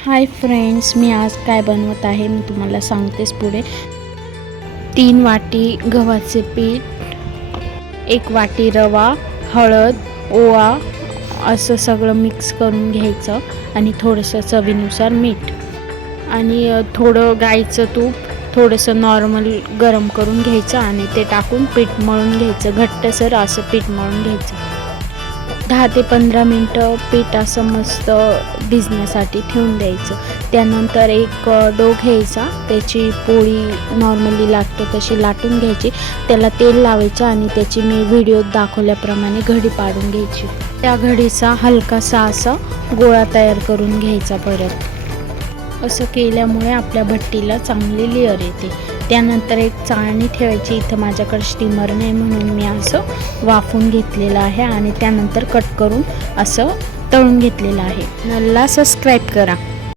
Hi friends, मी आज काय बनवत आहे मी तुम्हाला सांगतेच पुढे। 3 वाटी गव्हाचे पीठ, 1 वाटी रवा, हळद, ओवा असं सगळं मिक्स करून घ्यायचं आणि थोडंसं चवीनुसार मीठ आणि थोडं गाईचं तूप थोडंसं नॉर्मल गरम करून घ्यायचं आणि ते टाकून पीठ मळून घ्यायचं। घट्टसर असं पीठ मळून घ्यायचं। 10 ते 15 मिनटं पीठ असं मस्त भिजण्यासाठी ठेवून द्यायचं। त्यानंतर एक डो घ्यायचा, त्याची पोळी नॉर्मली लाटतो तशी लाटून घ्यायची, त्याला तेल लावायचं आणि त्याची मी व्हिडिओत दाखवल्याप्रमाणे घडी पाडून घ्यायची। त्या घडीचा हलकासा असा गोळा तयार करून घ्यायचा। परत असं केल्यामुळे आपल्या भट्टीला चांगली लेअर येते। त्यानंतर एक चाळणी ठेवायची, इथं माझ्याकडे स्टीमर नाही म्हणून मी असं वाफून घेतलेलं आहे आणि त्यानंतर कट करून असं तळून घेतलेलं आहे। मला सबस्क्राईब करा।